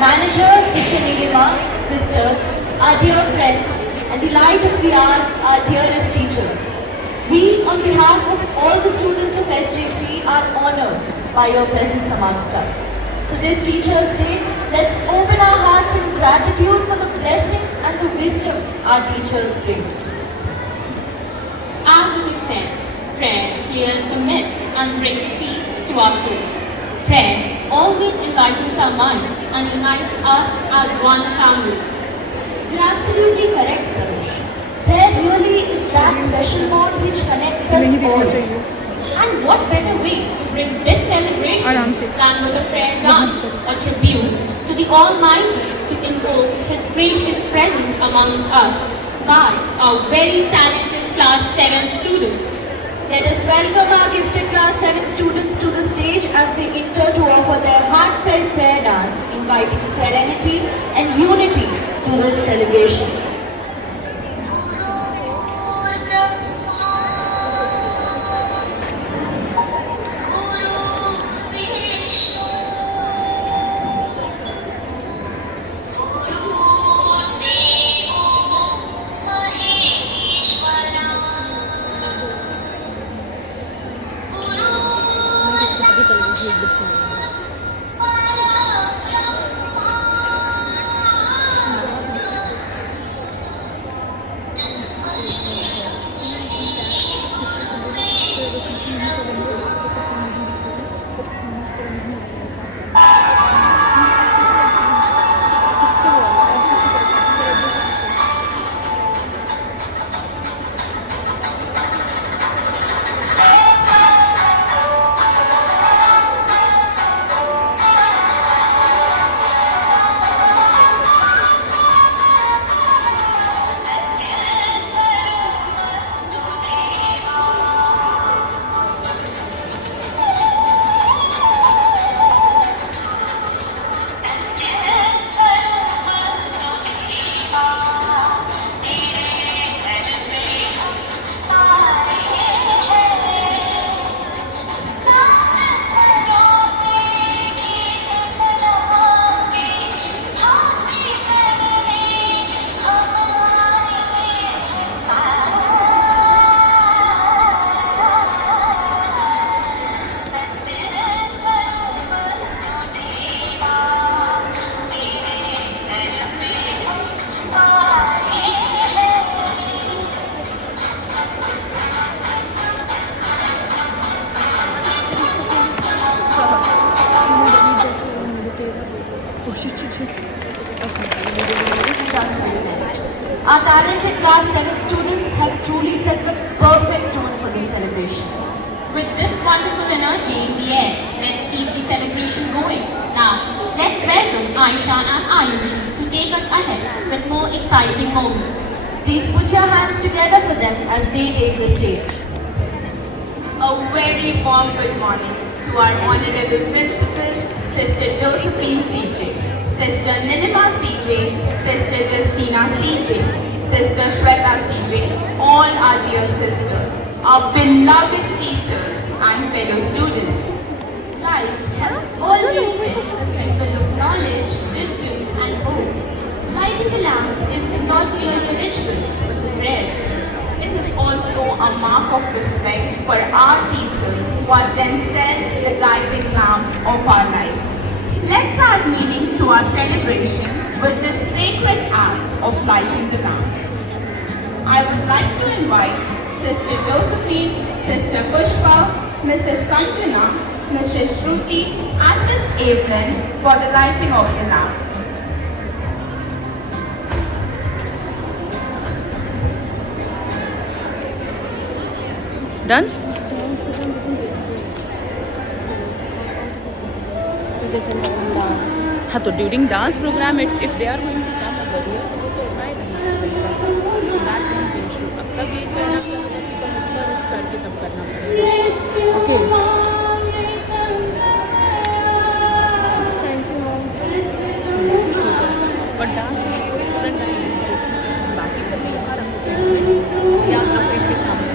Manager, Sister Neelima, sisters, our dear friends, and the light of the hour, our dearest teachers. We, on behalf of all the students of SJC, are honored by your presence amongst us. So this Teachers' Day, let's open our hearts in gratitude for the blessings and the wisdom our teachers bring. As it is said, prayer clears the mist and brings peace to our soul. Prayer always enlightens our minds and unites us as one family. You're absolutely correct, Sarosh. Prayer really is that special bond which connects us all. And what better way to bring this celebration than with a prayer dance, a tribute to the Almighty to invoke His gracious presence amongst us by our very talented Class 7 students. Let us welcome our gifted Class 7 students to the stage as they enter to offer their heartfelt prayer dance, inviting serenity and unity to this celebration. Our talented Class 7 students have truly set the perfect tone for this celebration. With this wonderful energy in the air, let's keep the celebration going. Now, let's welcome Aisha and Ayushi to take us ahead with more exciting moments. Please put your hands together for them as they take the stage. A very warm good morning to our Honorable Principal, Sister Josephine CJ, Sister Nilima CJ, Sister Justina CJ, Sister Shweta CJ, all our dear sisters, our beloved teachers and fellow students. Light has always been a symbol of knowledge, wisdom and hope. Lighting the lamp is not merely a ritual, but a prayer. It is also a mark of respect for our teachers who are themselves the guiding lamp of our life. Let's add meaning to our celebration with this sacred act of lighting the lamp. I would like to invite Sister Josephine, Sister Pushpa, Mrs. Sanjana, Mrs. Shruti and Miss Evelyn for the lighting of the lamp. Done? हाँ तो during dance programme if they are going to come अगर अब तक ये करके तब करना पड़ेगा ओके बट डांस बाकी सब यहाँ रखो या आप इसके सामने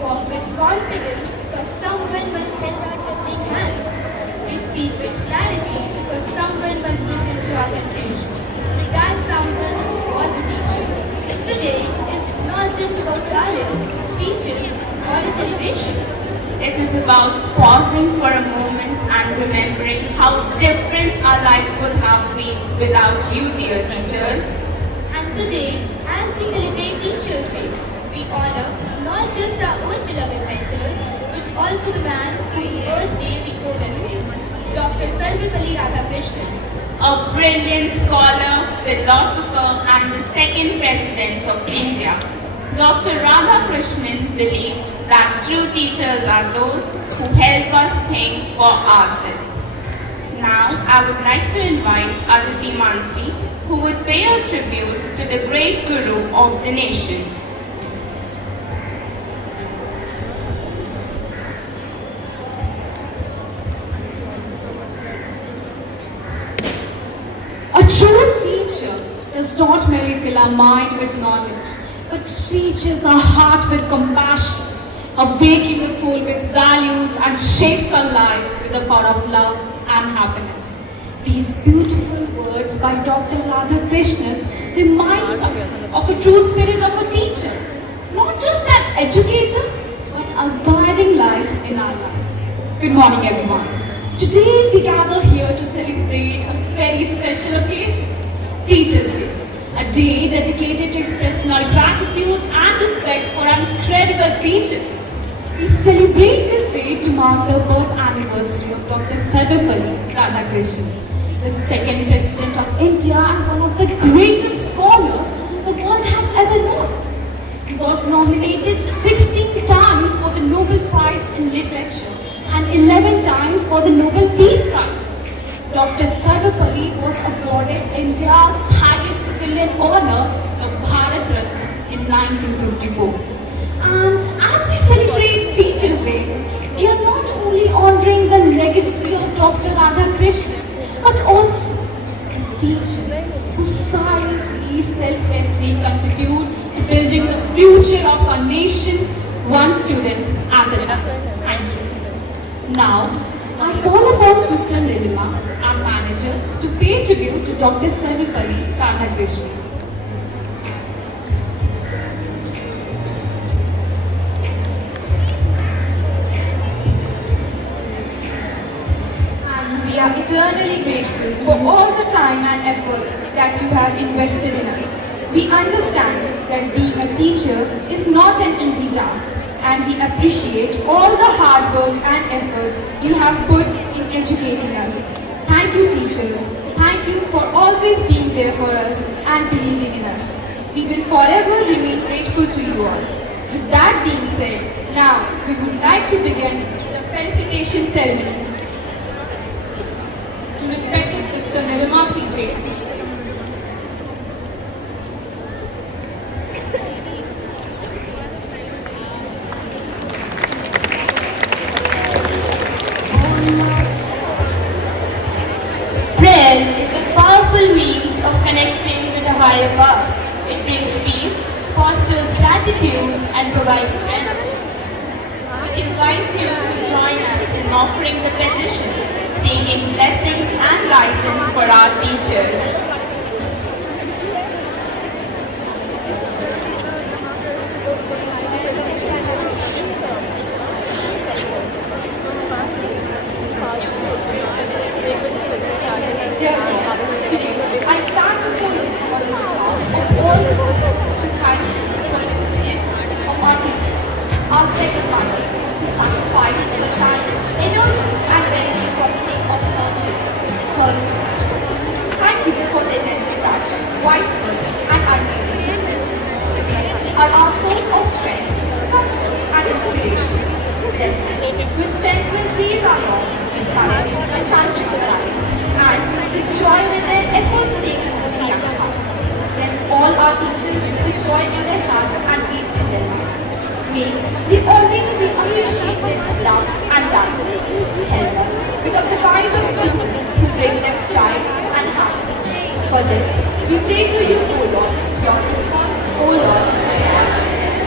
walk with confidence because someone once held our trembling hands. We speak with clarity because someone once listened to our confusion. That someone was a teacher. Today is not just about talents, speeches, or a celebration. It is about pausing for a moment and remembering how different our lives would have been without you, dear teachers. And today, as we celebrate Teachers' Day, we honor not just our own beloved mentors, but also the man whose birthday we commemorate, Dr. Sarvepalli Radhakrishnan. A brilliant scholar, philosopher, and the second president of India. Dr. Radhakrishnan believed that true teachers are those who help us think for ourselves. Now, I would like to invite Aditi Mansi, who would pay a tribute to the great guru of the nation. A true teacher does not merely fill our mind with knowledge, but reaches our heart with compassion, awaking the soul with values and shapes our life with the power of love and happiness. These beautiful words by Dr. Radhakrishnan reminds us of a true spirit of a teacher, not just an educator, but a guiding light in our lives. Good morning, everyone. Today we gather here to celebrate a very special occasion, Teachers' Day. A day dedicated to expressing our gratitude and respect for our incredible teachers. We celebrate this day to mark the birth anniversary of Dr. Sarvepalli Radhakrishnan, the second president of India and one of the greatest scholars the world has ever known. He was nominated 16 times for the Nobel Prize in Literature and 11 times for the Nobel Peace Prize. Dr. Sarvepalli was awarded India's highest civilian honor, the Bharat Ratna, in 1954. And as we celebrate Teachers' Day, we are not only honoring the legacy of Dr. Radhakrishnan, but also the teachers who silently, selflessly contribute to building the future of our nation, one student at a time. Thank you. Now, I call upon Sister Nilima, our manager, to pay tribute to Dr. Sarvepalli Radhakrishnan. And we are eternally grateful for all the time and effort that you have invested in us. We understand that being a teacher is not an easy task, and we appreciate all the hard work and effort you have put in educating us. Thank you, teachers. Thank you for always being there for us and believing in us. We will forever remain grateful to you all. With that being said, now we would like to begin the felicitation ceremony. To respected Sister Nilima CJ, Prayer is a powerful means of connecting with a higher power. It brings peace, fosters gratitude, and provides strength. We invite you to join us in offering the petitions, seeking blessings and guidance for our teachers. Dear Lord, today I stand before you on behalf of all the students to thank you for the gift of our teachers, our second mother, who sacrificed her time, energy, and well-being for the sake of nurturing her students. Thank you for their tender touch, wise words, and unwavering support. Are our source of strength, comfort, and inspiration. Bless them with strength when days are long, with courage when challenges arise, and with joy when their efforts take root in young hearts. Bless all our teachers with joy in their hearts and peace in their lives. May they always feel appreciated, loved, and valued. Help us become the kind of students who bring them pride and happiness. For this, we pray to you, O Lord. Your response, O Lord, may God bless.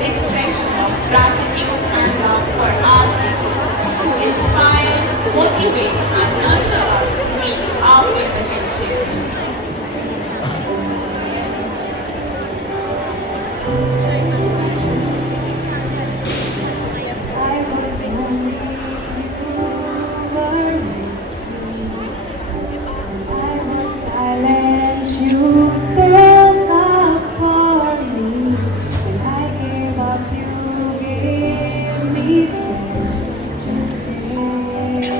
expression of gratitude and love for our teachers who inspire, motivate, and nurture us to reach our full potential. I was only I was silent, you spoke up for me. When I gave up, you gave me strength to stay.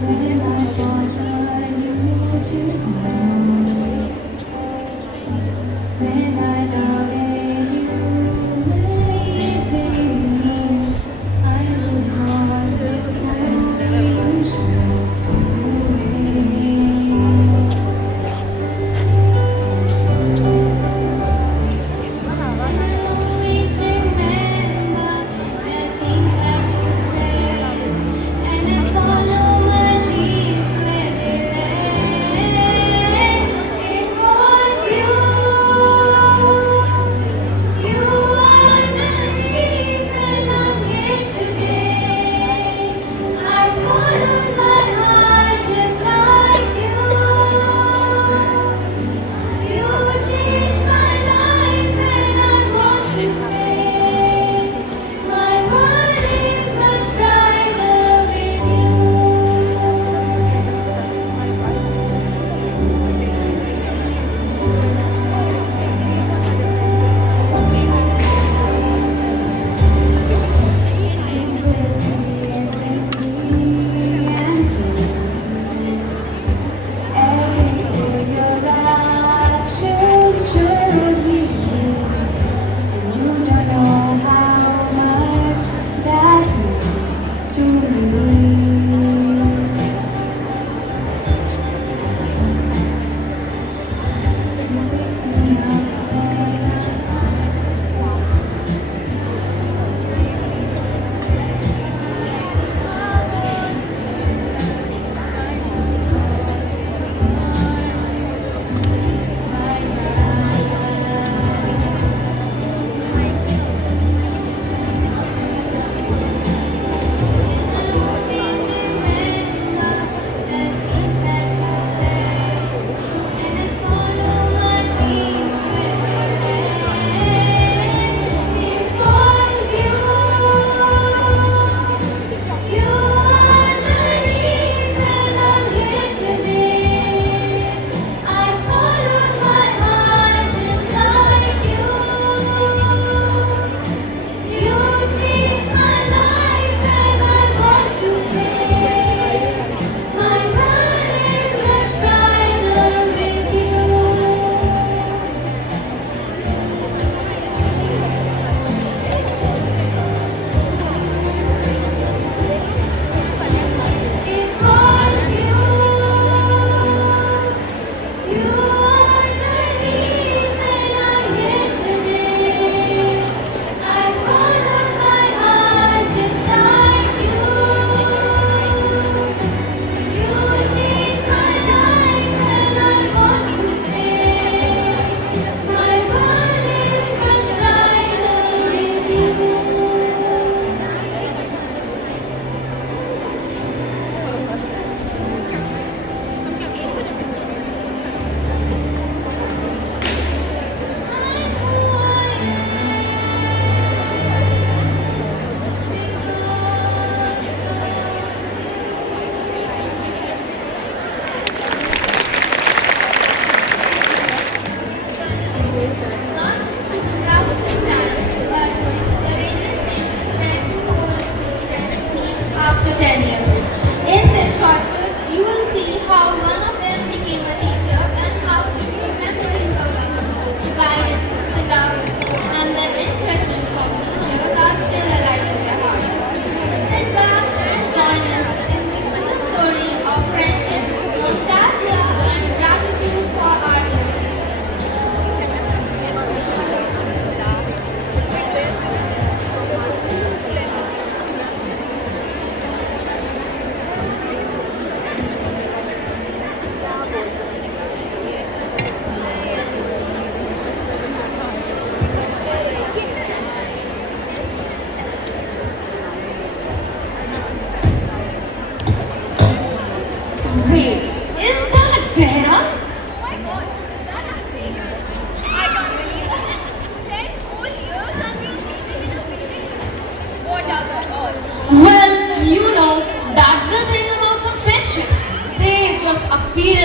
When I thought I knew too much, when I doubted you, maybe I was lost before you showed the way. I always remember the things that you said, and I follow my dreams where they led.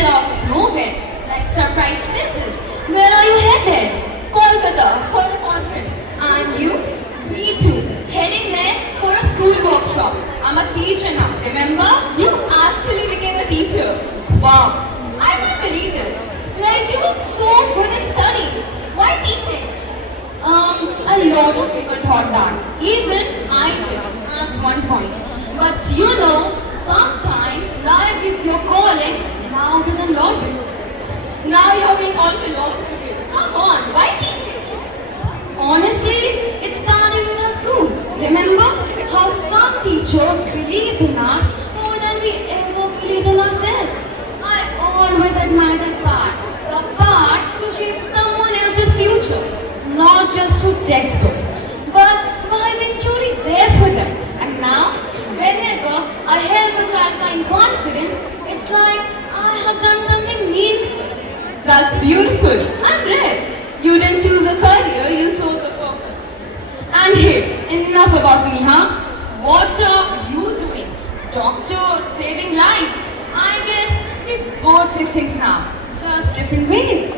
out of nowhere, like surprise places. Where are you headed? Kolkata for a conference. And you? Me too. Heading there for a school workshop. I'm a teacher now, remember? You actually became a teacher. Wow, I can't believe this. Like, you were so good in studies. Why teaching? A lot of people thought that. Even I did at one point. But you know, sometimes life gives you a calling louder than logic. Now you're being all philosophical. Come on, why teaching? Honestly, it started with our school. Remember how some teachers believed in us more than we ever believed in ourselves? I always admired that part. The part to shape someone else's future. Not just through textbooks, but by being truly there for them. And now, whenever I help a child find confidence, it's like I have done something meaningful. That's beautiful. I'm glad. You didn't choose a career, you chose a purpose. And hey, enough about me, huh? What are you doing? Doctor, saving lives. I guess we both fix things now. Just different ways.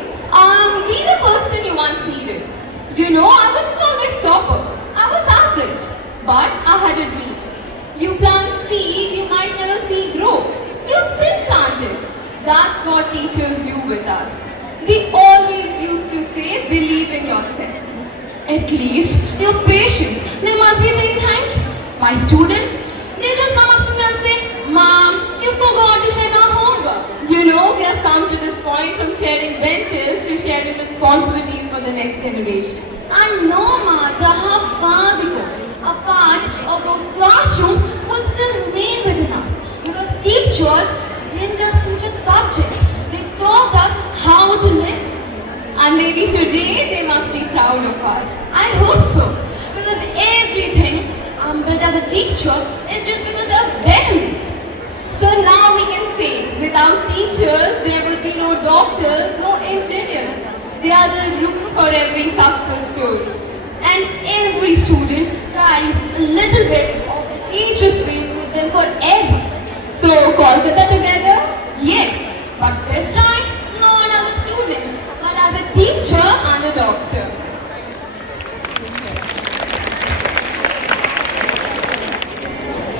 Be the person you once needed. You know, I wasn't always topper. I was average. But I had a dream. You plant seed you might never see grow. You still plant it. That's what teachers do with us. They always used to say, believe in yourself. At least they're patient. They must be saying thank you. My students, they just come up to me and say, Mom, you forgot to check our homework. You know, we have come to this point from sharing benches to sharing responsibilities for the next generation. And no matter how far we go, a part of those classrooms will still remain within us. Because teachers didn't just teach us subjects, they taught us how to live. And maybe today they must be proud of us. I hope so. Because everything I'm built as a teacher is just because of them. So now we can say, without teachers, there will be no doctors, no engineers. They are the root for every success story. And every student carries a little bit of the teacher's faith with them forever. So, Kolkata together? Yes. But this time, not as a student, but as a teacher and a doctor.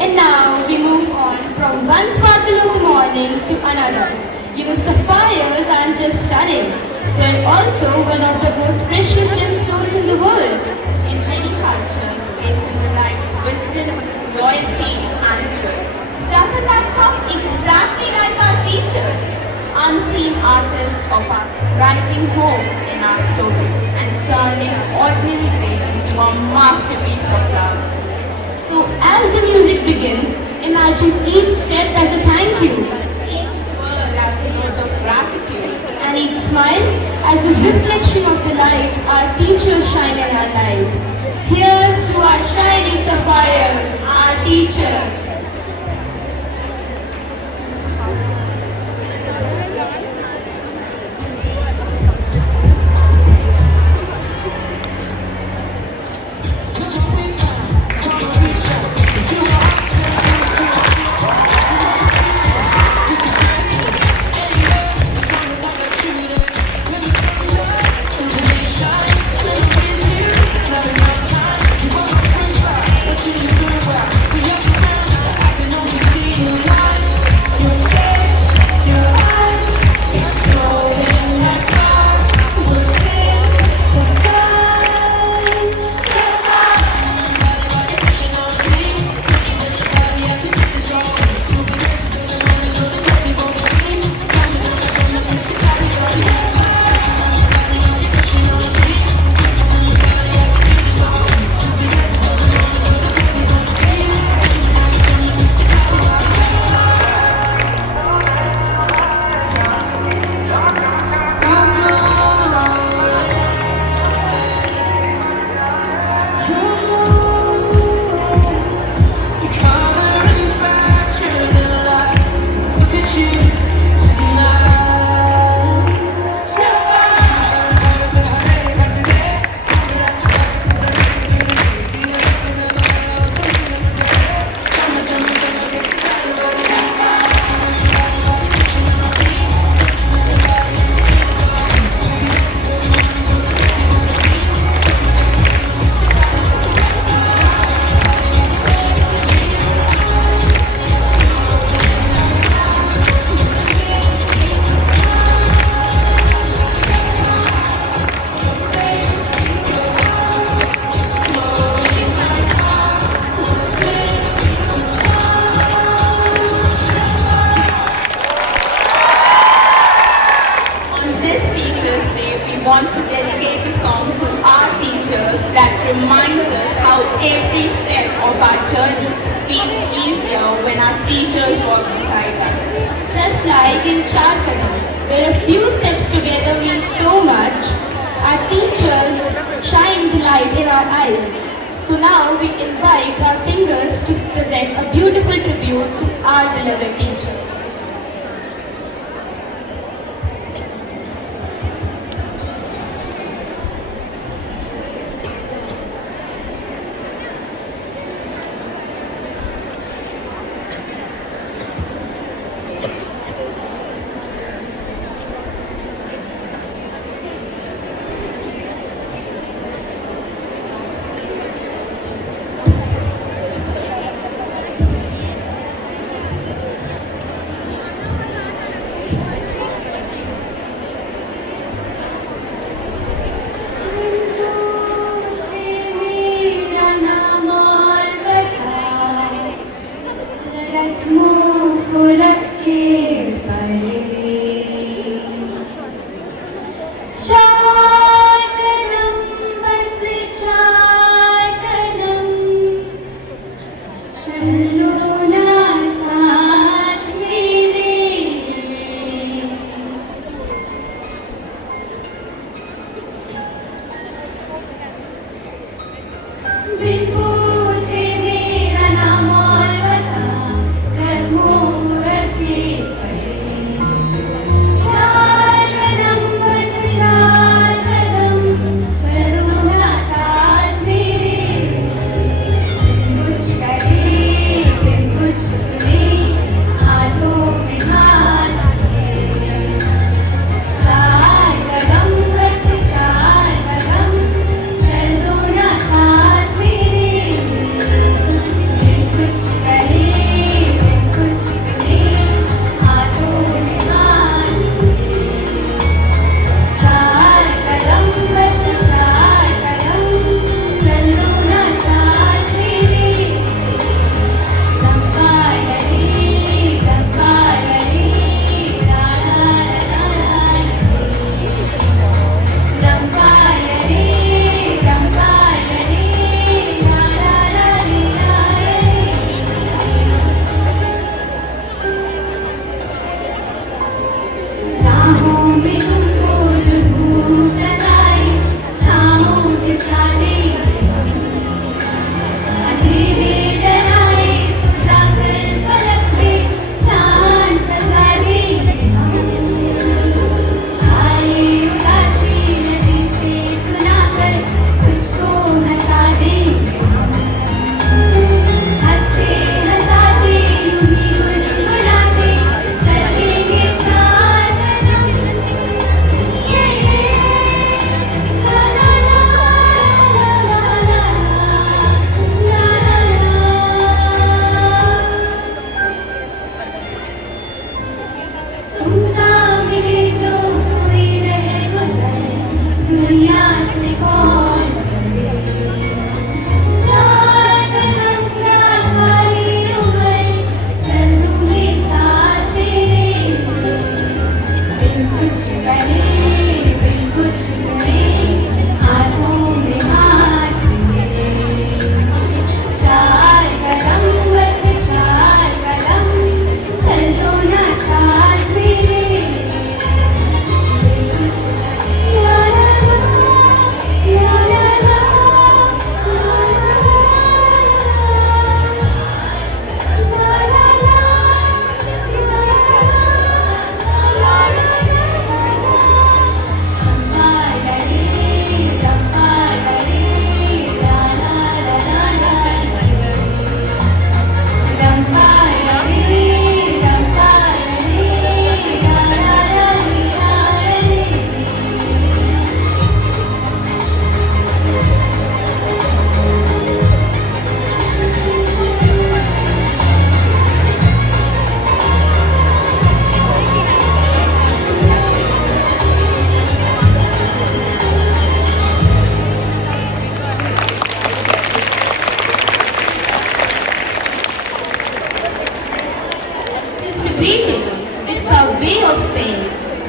And now we move on from one sparkle of the morning to another. You know, sapphires aren't just stunning, they're also one of the most precious gemstones in the world. In many cultures, they symbolize wisdom, loyalty, and truth. Doesn't that sound exactly like our teachers? Unseen artists of us, writing hope in our stories and turning ordinary day into a masterpiece of love. So as the music begins, imagine each step as a thank you, Each twirl as a note of gratitude. and each smile as a reflection of the light our teachers shine in our lives. Here's to our shining sapphires, our teachers. want to dedicate a song to our teachers that reminds us how every step of our journey feels easier when our teachers walk beside us. Just like in Charkadam, where a few steps together mean so much, our teachers shine the light in our eyes. So now we invite our singers to present a beautiful tribute to our beloved teacher.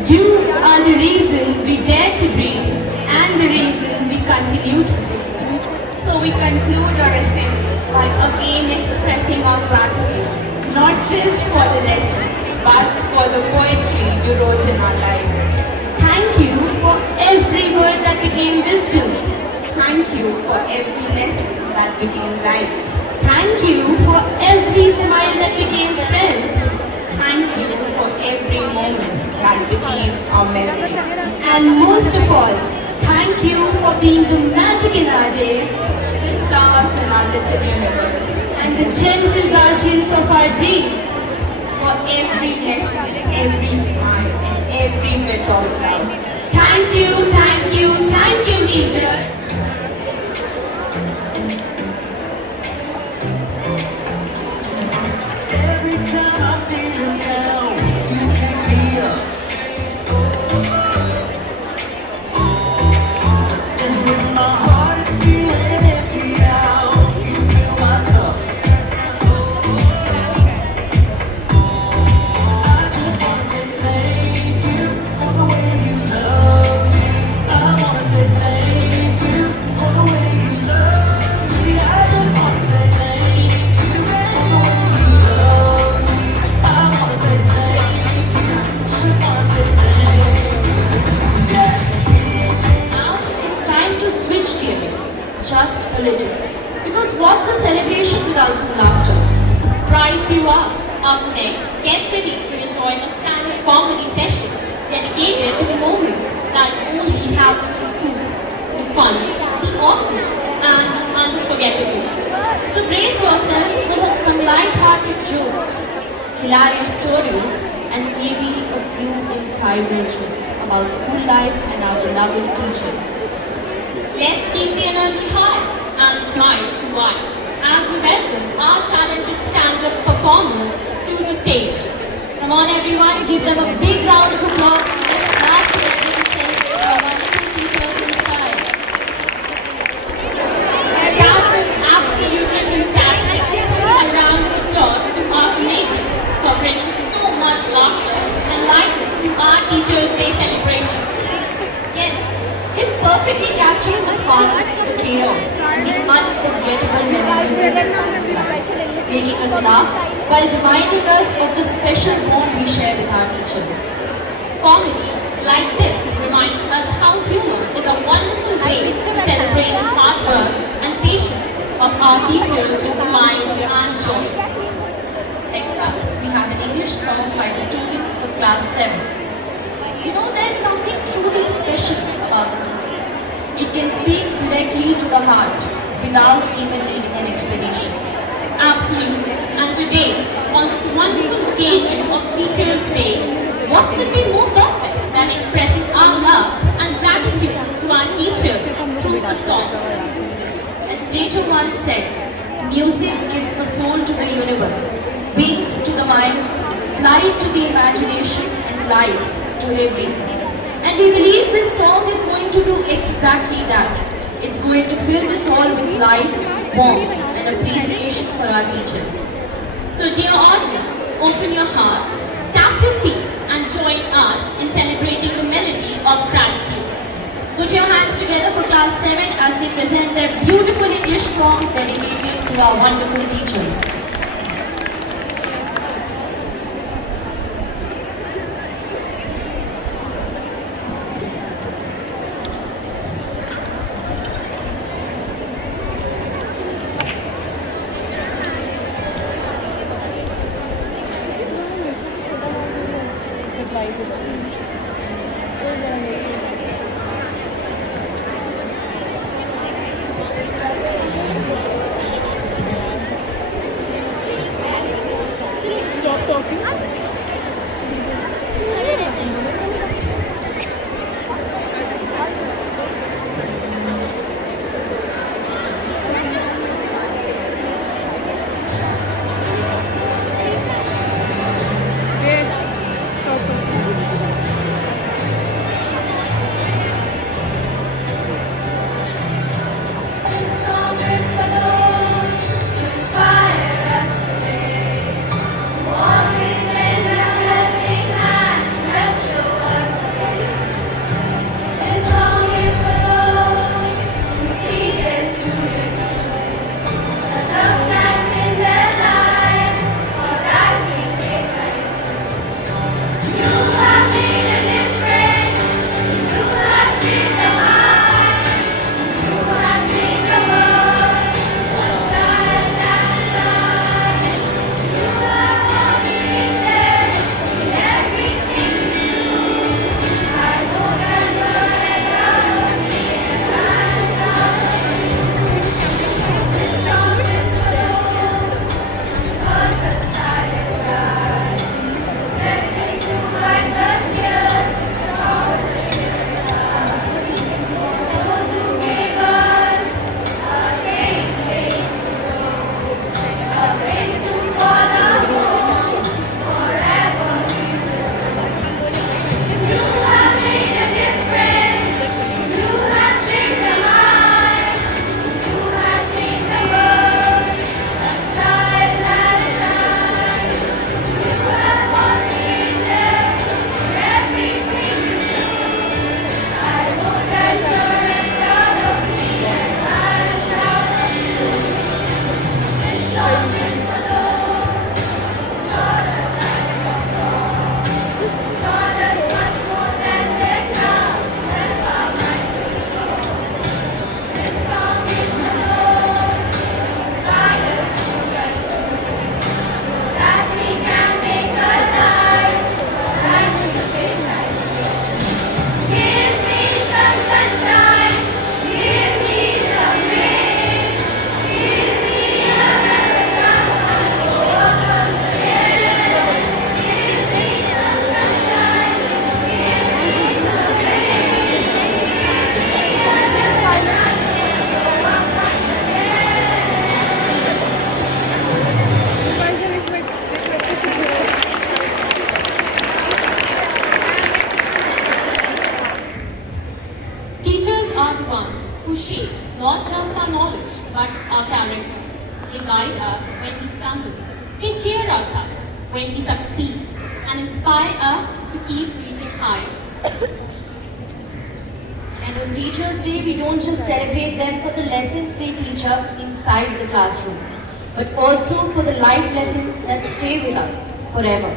You are the reason we dare to dream and the reason we continue to dream. So we conclude our assembly by again expressing our gratitude, not just for the lessons, but for the poetry you wrote in our life. Thank you for every word that became wisdom. Thank you for every lesson that became light. Thank you for every smile that became strength. Thank you for every moment that became our memory. And most of all, thank you for being the magic in our days The stars in our little universe. and the gentle guardians of our dreams. For every lesson, every smile, and every bit of love. Thank you, teacher. Every time I'm feeling down, you pick me up. And when my heart is feeling empty now, you fill my cup. I just wanna say thank you for the way you love me. I wanna say thank you for the way you love me. I just wanna say thank you for the way you love me. I wanna say thank you, just wanna say thank Now it's time to switch gears, just a little. Because what's a celebration without some laughter? Right you are. Up next, get ready to enjoy a stand-up comedy session dedicated to the moments that only happen in school. The fun, the awkward, and the unforgettable. So brace yourselves for some light-hearted jokes, hilarious stories, and maybe a few insider jokes about school life and our beloved teachers. Let's keep the energy high and smiles wide as we welcome our talented stand-up performers to the stage. Come on everyone, give them a big round of applause and let's laugh together to celebrate our wonderful teachers in style. That was absolutely fantastic. A round of applause to our comedians for bringing so much laughter and lightness to our Teachers' Day celebration. Yes, it perfectly captured the fun, the chaos, and the unforgettable memories of school life, making us laugh while reminding us of the special bond we share with our teachers. Comedy like this reminds us how humor is a wonderful way to celebrate the hard work and patience of our teachers with smiles and joy. Next up, we have an English song by the students of class 7. You know, there's something truly special about music. It can speak directly to the heart without even needing an explanation. Absolutely. And today, on this wonderful occasion of Teachers' Day, what could be more perfect than expressing our love and gratitude to our teachers through a song? As Plato once said, music gives a soul to the universe, wings to the mind, flight to the imagination, and life to everything. And we believe this song is going to do exactly that. It's going to fill this hall with life, warmth, and appreciation for our teachers. So dear audience, open your hearts, tap your feet and join us in celebrating the melody of gratitude. Put your hands together for class 7 as they present their beautiful English song dedicated to our wonderful teachers. not just our knowledge, but our character. They guide us when we stumble. They cheer us up when we succeed and inspire us to keep reaching higher. And on Teachers' Day, we don't just celebrate them for the lessons they teach us inside the classroom, but also for the life lessons that stay with us forever.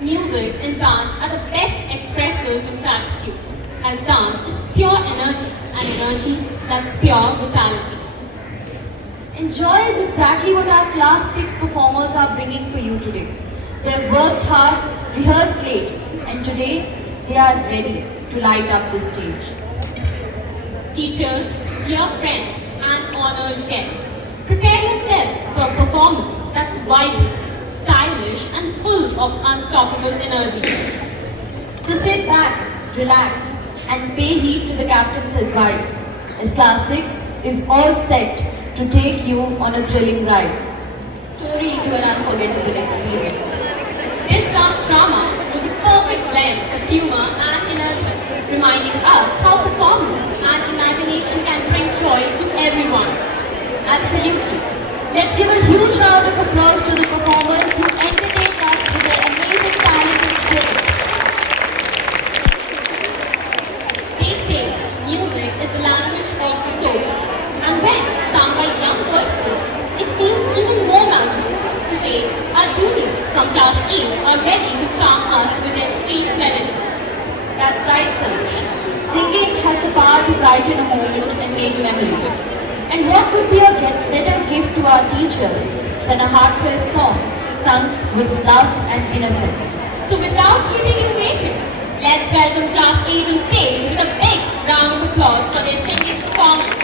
Music and dance are the best expressors of gratitude, as dance is pure energy, and energy that's pure vitality. And joy is exactly what our Class 6 performers are bringing for you today. They have worked hard, rehearsed late, and today they are ready to light up the stage. Teachers, dear friends, and honored guests, prepare yourselves for a performance that's vibrant, stylish, and full of unstoppable energy. So sit back, relax, and pay heed to the captain's advice, as Class 6 is all set to take you on a thrilling ride. Story to an unforgettable experience. This dance drama was a perfect blend of humor and energy, reminding us how performance and imagination can bring joy to everyone. Absolutely. Let's give a huge round of applause to the performers who entertained us with their amazing talent and spirit. They say music is the language of the soul, and when sung by young voices, it feels even more magical. Today, our juniors from Class 8 are ready to charm us with their sweet melody. That's right, Sarush. Singing has the power to brighten a moment and make memories. And what could be a better gift to our teachers than a heartfelt song sung with love and innocence? So without keeping you waiting, let's welcome Class 8 on stage with a big round of applause for their singing performance.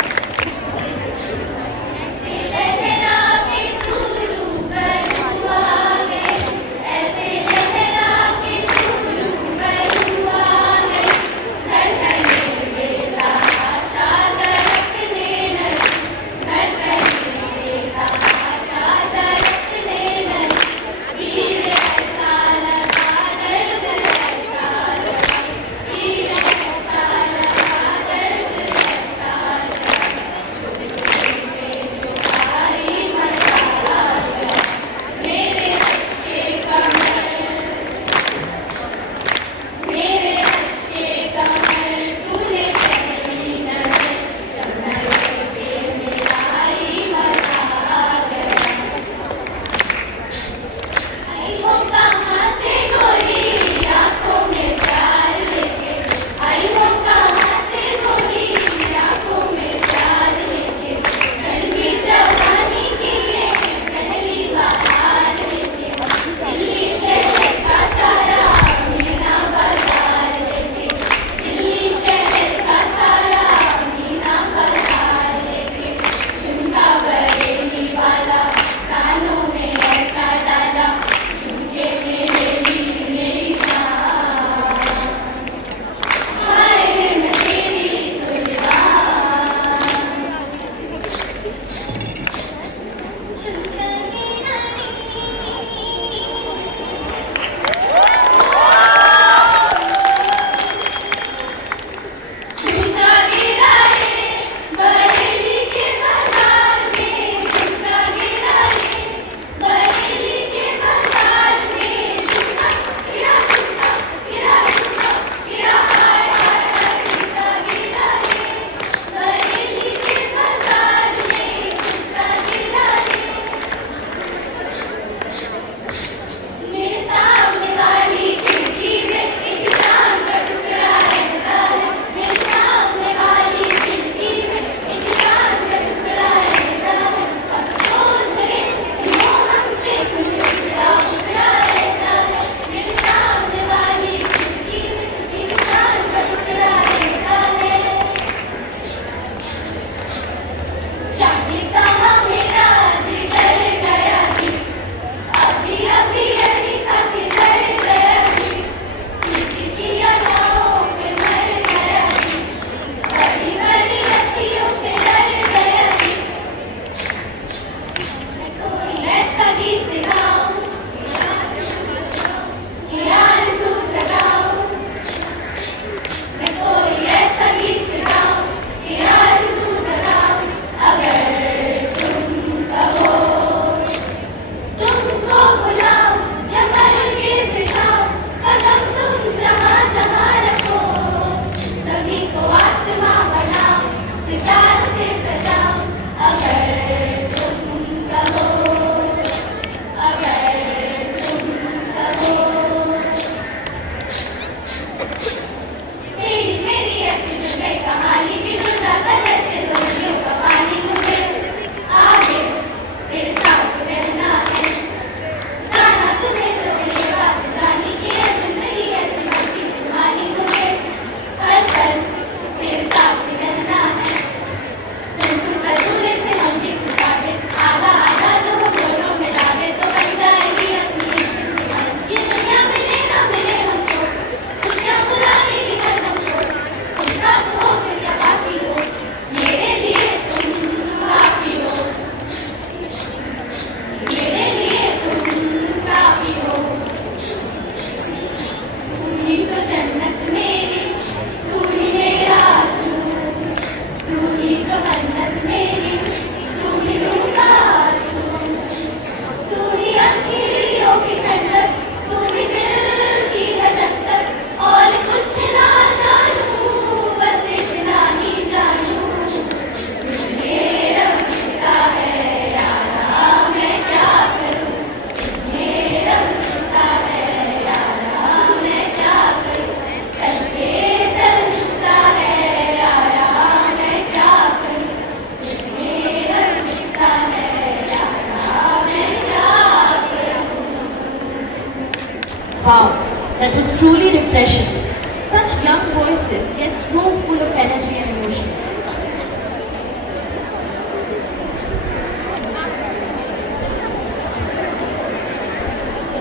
voices, yet so full of energy and emotion.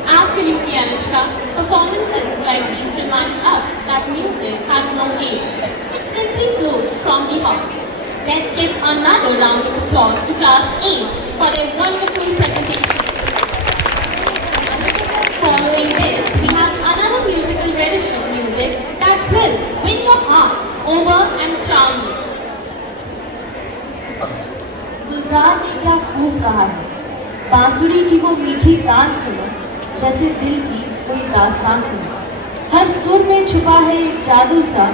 Absolutely, Anushka. Performances like these remind us that music has no age. It simply flows from the heart. Let's give another round of applause to Class 8 for their wonderful presentation. Following this, we have another musical rendition of music that will win your hearts over and charm you. गुलजार ने क्या खूब कहा है, बांसुरी की वो मीठी तान सुनो, जैसे दिल की कोई दास्तान सुनो। हर सुर में छुपा है एक जादू सा,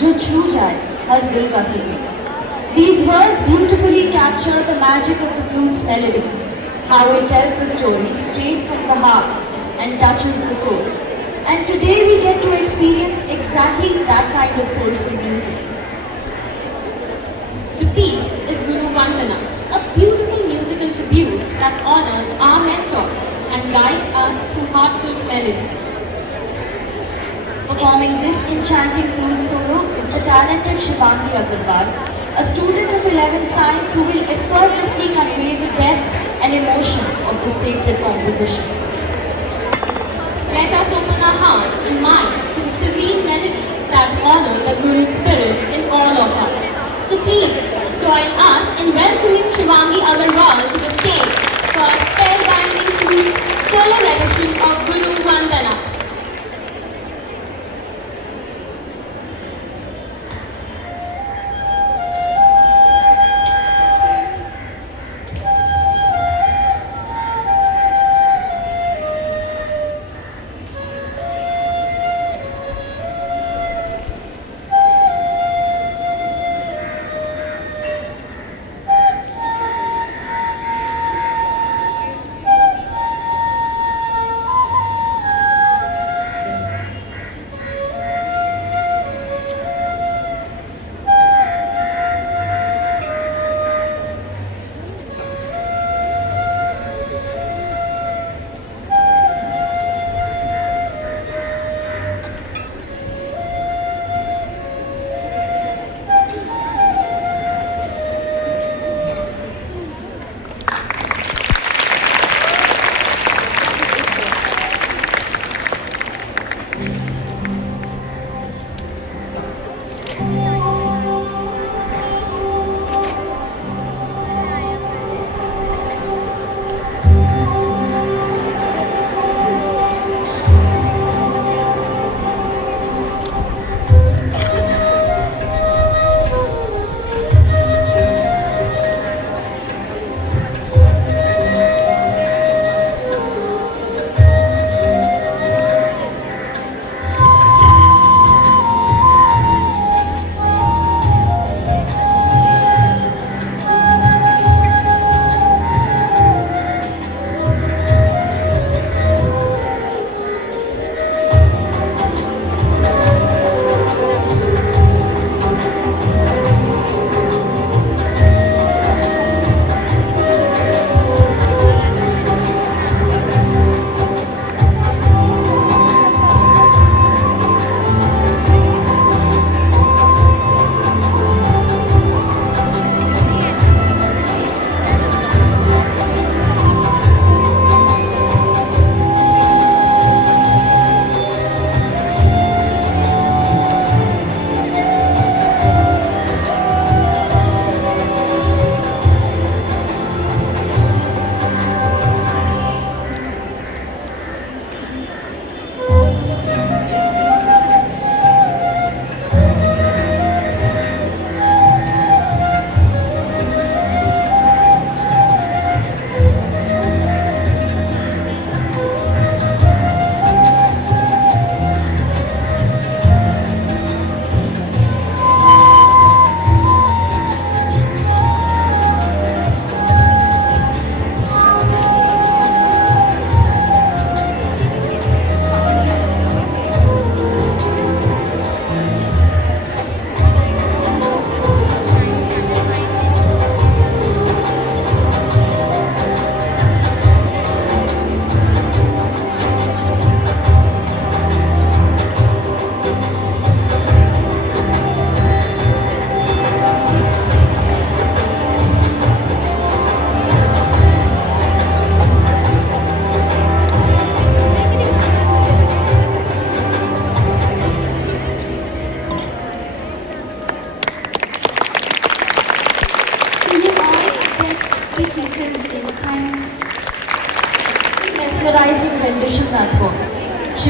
जो छू जाए हर दिल का सुकून। These words beautifully capture the magic of the flute's melody, how it tells a story straight from the heart and touches the soul. And today we get to experience exactly that kind of soulful music. The piece is Guru Vandana, a beautiful musical tribute that honors our mentors and guides us through heartfelt melody. Performing this enchanting flute solo is the talented Shivangi Agarwal, a student of 11th Science who will effortlessly convey the depth and emotion of this sacred composition. Let us open our hearts and minds to the serene melodies that honor the Guru spirit in all of us. So please join us in welcoming Shivangi Agarwal to the stage for a spellbinding flute solo rendition of Guru Vandana.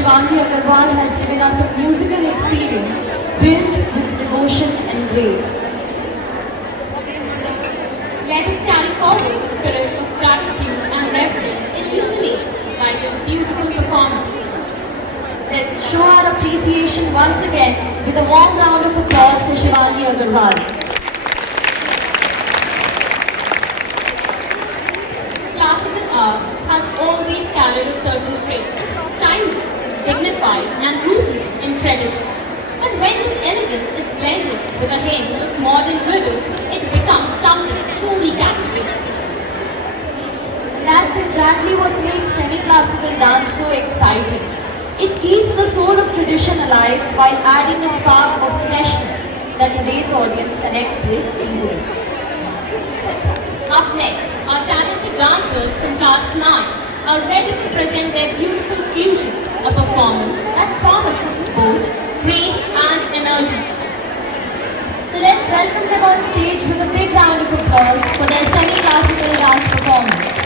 Shivangi Agarwal has given us a musical experience filled with devotion and grace. Let us carry forward the spirit of gratitude and reverence illuminated by this beautiful performance. Let's show our appreciation once again with a warm round of applause for Shivangi Agarwal. Classical arts has always carried a certain grace, timeless, dignified, and rooted in tradition. But when this elegance is blended with a hint of modern rhythm, it becomes something truly captivating. That's exactly what makes semi-classical dance so exciting. It keeps the soul of tradition alive while adding a spark of freshness that today's audience connects with easily. Up next, our talented dancers from class 9 are ready to present their beautiful fusion, a performance that promises both grace and energy. So let's welcome them on stage with a big round of applause for their semi-classical dance performance.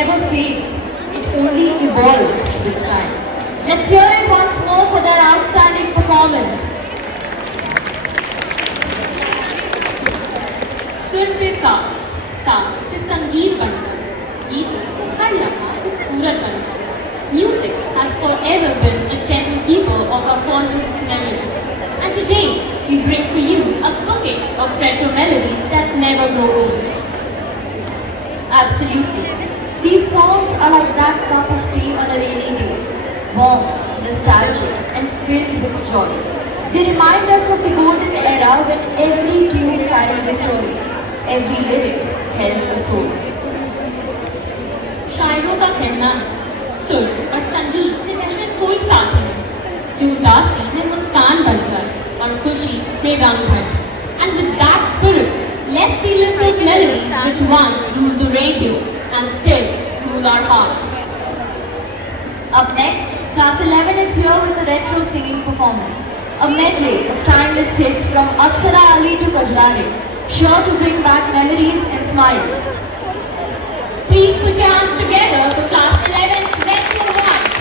never fades, it only evolves with time. Let's hear it once more for their outstanding performance. सुर से सांस, सांस से संगीत बनकर, गीत से हर लम्हा खूबसूरत बनकर. Music has forever been a gentle keeper of our fondest memories. And today, we bring for you a bouquet of treasure melodies that never grow old. Absolutely. These songs are like that cup of tea on a rainy day, warm, nostalgic, and filled with joy. They remind us of the golden era when every tune carried a story, every lyric held a soul. शायरों का कहना है, सुर और संगीत से बेहतर कोई साथी नहीं, जो उदासी में मुस्कान बन जाए और खुशी में रंग भरे. And with that spirit, let's relive those melodies which once ruled the radio and still rule our hearts. Up next, Class 11 is here with a retro singing performance. A medley of timeless hits from Apsara Ali to Kajrare, sure to bring back memories and smiles. Please put your hands together for Class 11's Retro Vibes.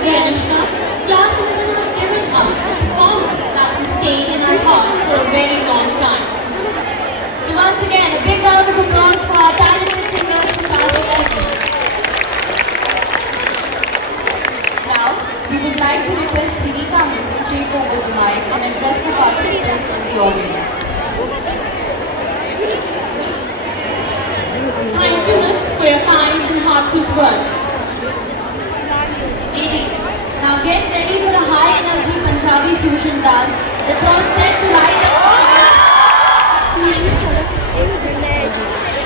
Anushka, Class 11 has given us a performance that will stay in our hearts for a very long time. So once again, a big round of applause for our talented singers from Class 11. Now, we would like to request Vinita Miss to take over the mic and address the participants and the audience. Thank you, Miss, for your kind and heartfelt words. Ladies, now get ready for a high energy Punjabi fusion dance that's all set to light up the stage.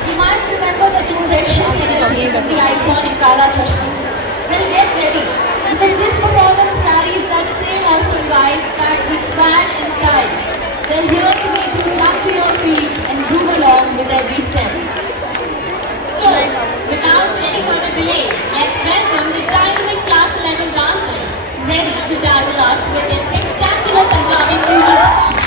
You might remember the infectious energy from the iconic Kala Chashma. Well, get ready, because this performance carries that same awesome vibe packed with swag and style. They're here to make you jump to your feet and groove along with every step. So, without any further delay, let's welcome the dynamic Class 11 dancers ready to dazzle us with this spectacular Punjabi fusion.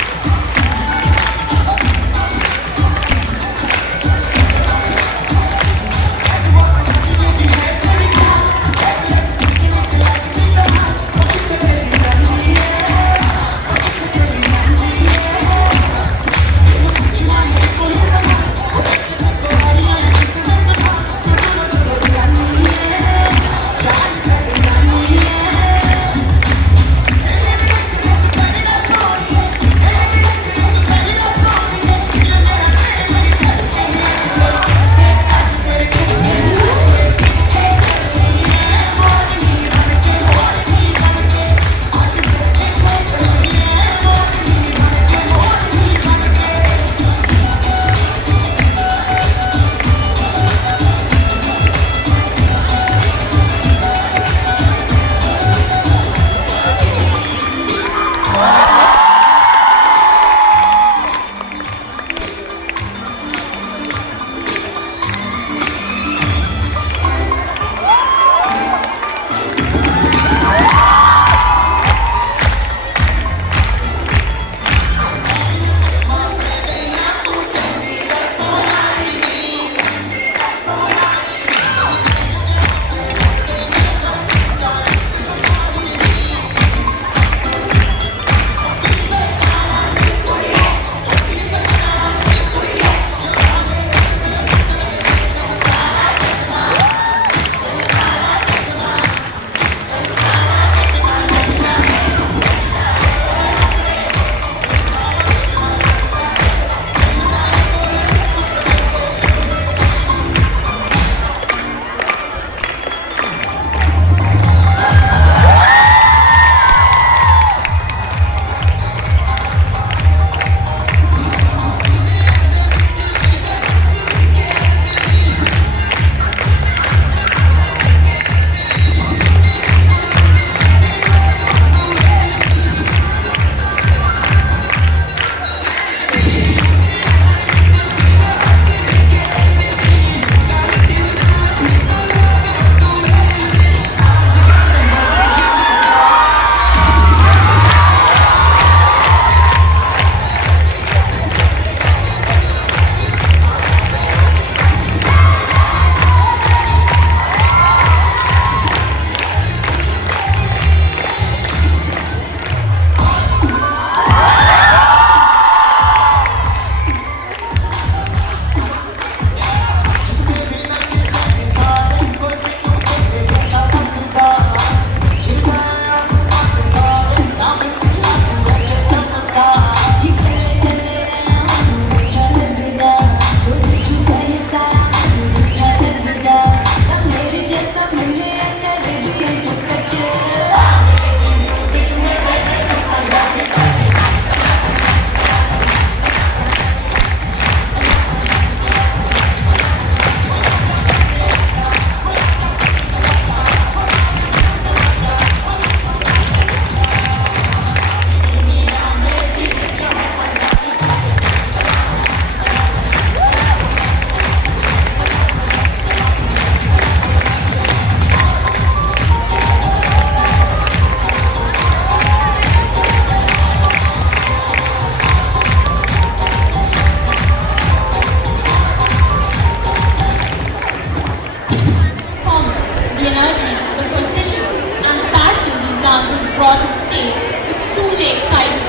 dancers brought on stage was truly exciting.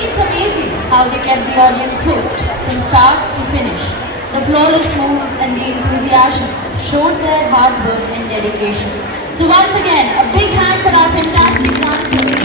It's amazing how they kept the audience hooked from start to finish. The flawless moves and the enthusiasm showed their hard work and dedication. So once again, a big hand for our fantastic dancers.